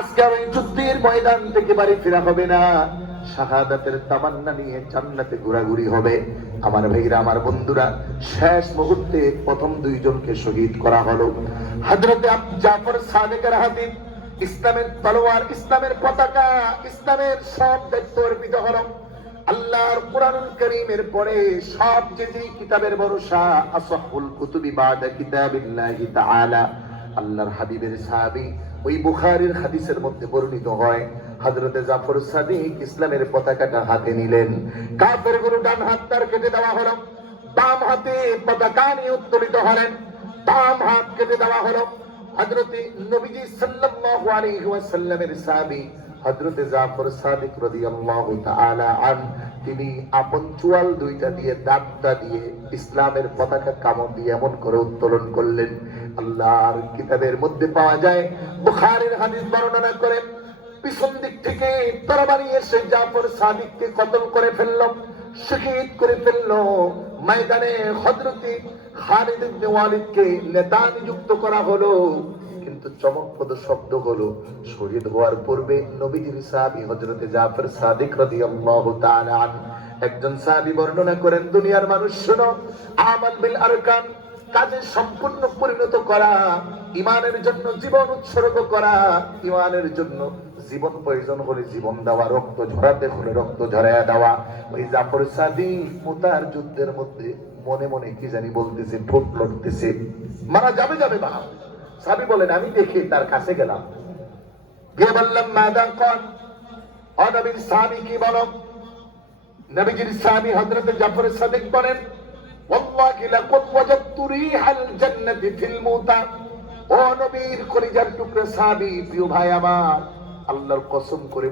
আজকে ওই যুদ্ধের ময়দান থেকে বাড়ি ফেরা হবে না। শাহাদাতের তামান্না নিয়ে জান্নাতে ঘোরাঘুরি হবে। আমার ভাইরা, আমার বন্ধুরা, শেষ মুহূর্তে প্রথম দুইজনকে শহীদ করা হলো। হযরতে আব- জাফর সাদেকের হাতে ইসলামের তলোয়ার, ইসলামের পতাকা, ইসলামের সব দায়িত্ব অর্পিত হলো। আল্লাহর কোরআনুল করিমের পরে সব যে যে কিতাবের ভরসা, আসহুল কুতুবি বাদা কিতাবিল্লাহি তাআলা, আল্লাহর হাবিবের সাহাবী ওই বুখারীর হাদিসের মধ্যে বর্ণিত হয়, হযরতে জাফর সাদিক ইসলামের পতাকাটা হাতে নিলেন। কাফের গুরু ডান হাত তার কেটে দেওয়া হলো। বাম হাতে পতাকা নিয়ে উত্তোলিত হলেন। বাম হাত কেটে দেওয়া হলো। নবীজি সাল্লাল্লাহু আলাইহি ওয়াসাল্লামের জাফর সাদিক রাদিয়াল্লাহু তাআলা আন, তিনি আপন চুয়াল দুইটা দিয়ে দাঁতটা দিয়ে ইসলামের পতাকা কামড় দিয়ে এমন করে উত্তোলন করলেন আল্লাহর কিতাবের মধ্যে পাওয়া যায় বুখারীর হাদিস বর্ণনা করেন পিছন দিক থেকে তরবারি এসে জাফর সাদিককে কতল করে ফেলল, শহীদ করে ফেলল। ময়দানে হযরতে খালিদ ইবনে ওয়ালিদকে নেতা নিযুক্ত করা হলো। কিন্তু চমকপ্রদ শব্দ হলো, শহীদ হওয়ার পূর্বে নবীজির সাহাবী হযরতে জাফর সাদিক রাদিয়াল্লাহু তাআলা একজন সাহাবী বর্ণনা করেন, দুনিয়ার মানুষ শোনো, আমাল বিল আরকান কাজে সম্পূর্ণ পরিণত করা, ইমানের জন্য জীবন উৎসর্গ করা, ইমানের জন্য জীবন প্রয়োজন হলে জীবন দেওয়া, রক্ত ঝরাতে হলে রক্ত ঝরাইয়া দেওয়া। ওই জাফর সাদিক মোতার যুদ্ধের মধ্যে মনে মনে কি জানি বলতেছে, ঠোঁট লড়তেছে। মারা যাবে যাবে মা। সাবি বলেন, আমি দেখে তার কাছে গেলাম। গিয়ে বললাম মাদান কন অনবীর সাহাবি কি বলো নবীজির স্বামী হযরত জাফর সাদিক বলেন ওয়াল্লাহি لقد وجدت ريح الجنة في الموتى ও নবীর কলিজার টুকরে সাহাবি প্রিয় ভাই আমার, আল্লাহর কসম করে